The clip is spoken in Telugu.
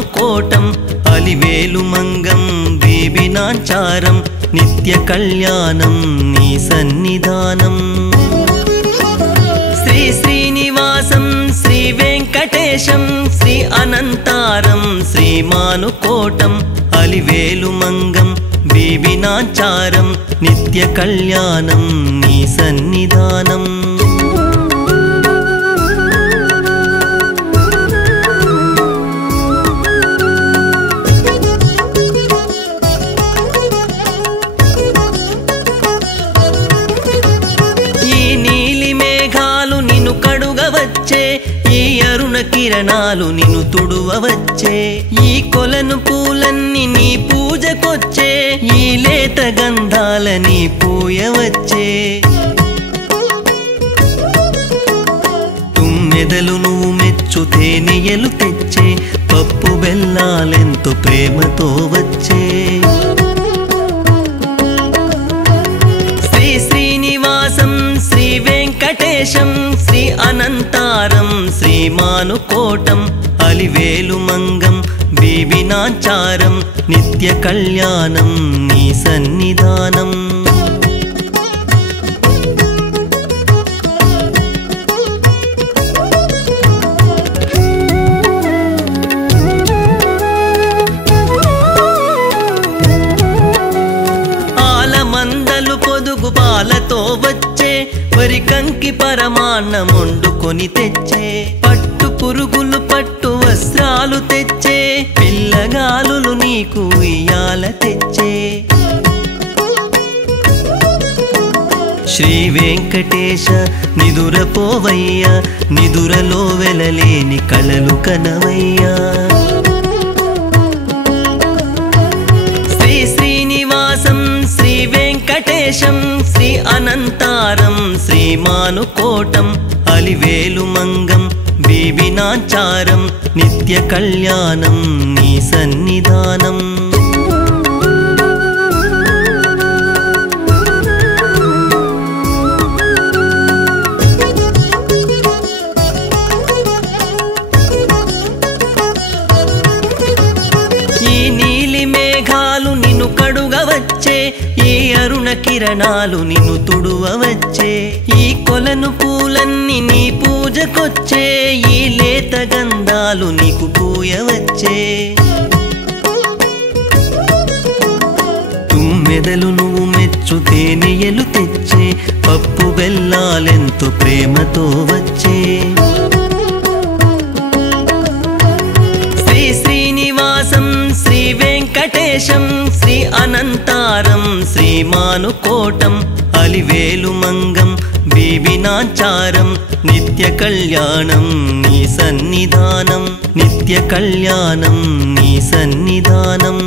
శ్రీమానుకోటం అలివేలు మంగం బేబినాంచారం నిత్య కళ్యాణం నీ సన్నిధానం శ్రీ శ్రీనివాసం శ్రీ వెంకటేశం శ్రీ అనంతారం శ్రీమానుకోటం అలివేలు మంగం బేబినాంచారం నిత్య కళ్యాణం నీ సన్నిధానం కడుగవచ్చే ఈ అరుణ కిరణాలు నిన్ను తుడువవచ్చే ఈ కొలను పూలన్నీ నీ పూజకొచ్చే ఈ లేత గంధాలని పూయవచ్చే తుమ్మెదలు నువ్వు మెచ్చు తేనెయలు తెచ్చే పప్పు బెల్లాలెంతో ప్రేమతో వచ్చే శ్రీ శ్రీనివాసం శ్రీ వెంకటేశం శ్రీ అనంతారం శ్రీమానుకోటం అలివేలు మంగం బేబినాంచారం నిత్య కళ్యాణం నీ సన్నిధానం ఆలమందలు పొదుగు పాలతో వచ్చే వరి కంకి పరమాన్నం వండుకొని తెచ్చే పట్టు పురుగులు పట్టు వస్త్రాలు తెచ్చే పిల్లగాలులు నీకు ఇయ్యాల తెచ్చే శ్రీ వెంకటేశ నిదురపోవయ్యా నిదురలో వెలలేని కళలు కనవయ్యా శ్రీ శ్రీనివాసం శ్రీ వెంకటేశం శ్రీ అనంతారం శ్రీమానుకోటం అలివేలు మంగం బేబినాంచారం నిత్య కళ్యాణం నీ సన్నిధానం ఈ నీలి మేఘాలు నిన్ను కడుగవచ్చే ఈ అరుణ కిరణాలు నిన్ను తుడువవచ్చే ఈ కొలను పూలన్నీ నీ పూజకొచ్చే ఈ లేత గంధాలు నీకు పూయవచ్చే తుమ్మెదలు నువ్వు మెచ్చు తేనెయలు తెచ్చే పప్పు బెల్లాలెంతో ప్రేమతో వచ్చే శ్రీ శ్రీనివాసం శ్రీ వెంకటేశం శ్రీ అనంతారం శ్రీమానుకోటం అలివేలు మంగం బేబినాంచారం నిత్య కళ్యాణం నీ సన్నిధానం నిత్య కళ్యాణం నీ సన్నిధానం